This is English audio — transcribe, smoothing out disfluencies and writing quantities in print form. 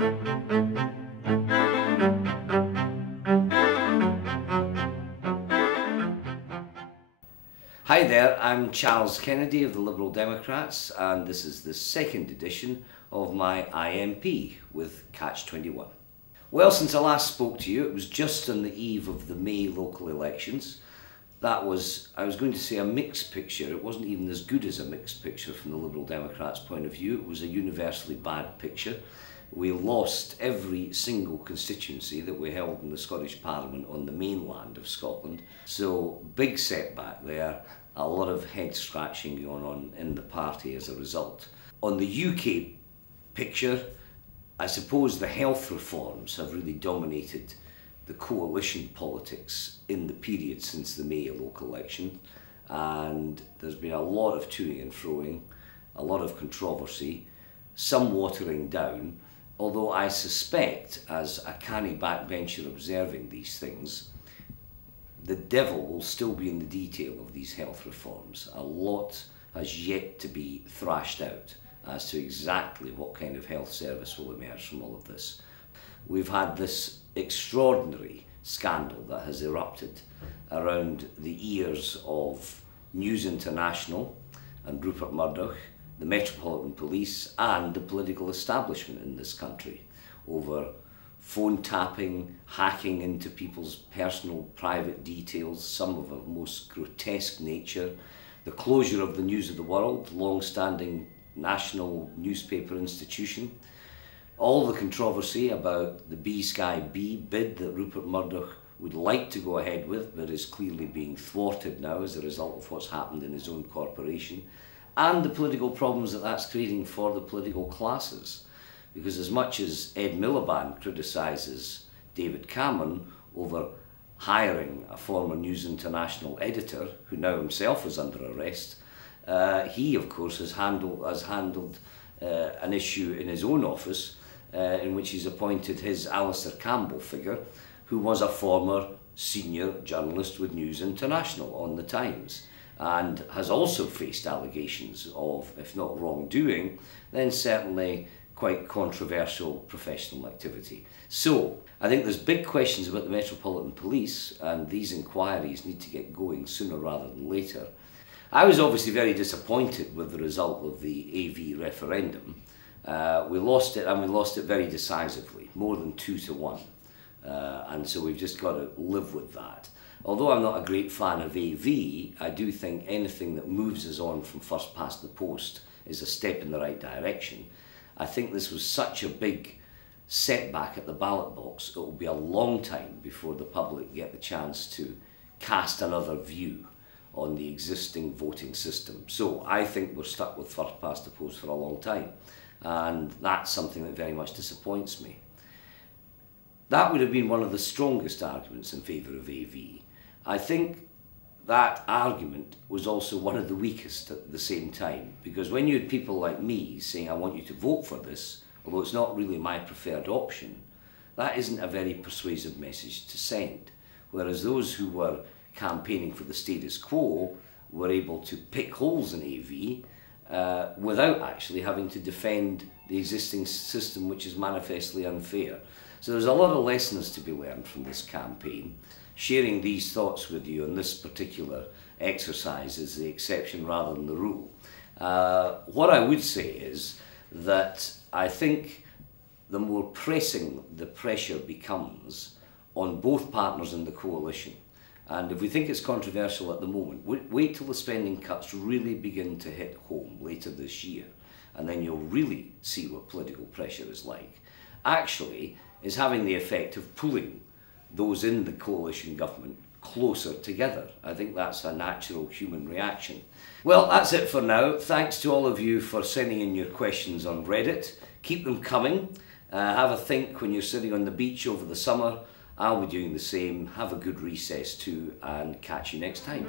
Hi there, I'm Charles Kennedy of the Liberal Democrats, and this is the second edition of my IMP with Catch-21. Well, since I last spoke to you, it was just on the eve of the May local elections. That was, I was going to say, a mixed picture. It wasn't even as good as a mixed picture from the Liberal Democrats' point of view. It was a universally bad picture. We lost every single constituency that we held in the Scottish Parliament on the mainland of Scotland. So, big setback there. A lot of head scratching going on in the party as a result. On the UK picture, I suppose the health reforms have really dominated the coalition politics in the period since the May local election, and there's been a lot of toing and froing, a lot of controversy, some watering down, although I suspect, as a canny backbencher observing these things, the devil will still be in the detail of these health reforms. A lot has yet to be thrashed out as to exactly what kind of health service will emerge from all of this. We've had this extraordinary scandal that has erupted around the ears of News International and Rupert Murdoch, the Metropolitan Police and the political establishment in this country over phone tapping, hacking into people's personal private details, some of a most grotesque nature, the closure of the News of the World, long-standing national newspaper institution, all the controversy about the B-Sky B bid that Rupert Murdoch would like to go ahead with, but is clearly being thwarted now as a result of what's happened in his own corporation, and the political problems that that's creating for the political classes. Because as much as Ed Miliband criticises David Cameron over hiring a former News International editor, who now himself is under arrest, he of course has handled an issue in his own office in which he's appointed his Alistair Campbell figure, who was a former senior journalist with News International on the Times, and has also faced allegations of, if not wrongdoing, then certainly quite controversial professional activity. So, I think there's big questions about the Metropolitan Police, and these inquiries need to get going sooner rather than later. I was obviously very disappointed with the result of the AV referendum. We lost it, and we lost it very decisively, more than 2-1. And so we've just got to live with that. Although I'm not a great fan of AV, I do think anything that moves us on from first past the post is a step in the right direction. I think this was such a big setback at the ballot box, it will be a long time before the public get the chance to cast another view on the existing voting system. So I think we're stuck with first past the post for a long time, and that's something that very much disappoints me. That would have been one of the strongest arguments in favour of AV. I think that argument was also one of the weakest at the same time, because when you had people like me saying, I want you to vote for this, although it's not really my preferred option, that isn't a very persuasive message to send. Whereas those who were campaigning for the status quo were able to pick holes in AV without actually having to defend the existing system, which is manifestly unfair. So there's a lot of lessons to be learned from this campaign. Sharing these thoughts with you on this particular exercise is the exception rather than the rule. What I would say is that I think the more pressing the pressure becomes on both partners in the coalition, and if we think it's controversial at the moment, wait till the spending cuts really begin to hit home later this year, and then you'll really see what political pressure is like. Actually, is having the effect of pulling those in the coalition government closer together. I think that's a natural human reaction. Well, that's it for now. Thanks to all of you for sending in your questions on Reddit. Keep them coming. Have a think when you're sitting on the beach over the summer. I'll be doing the same. Have a good recess too, and catch you next time.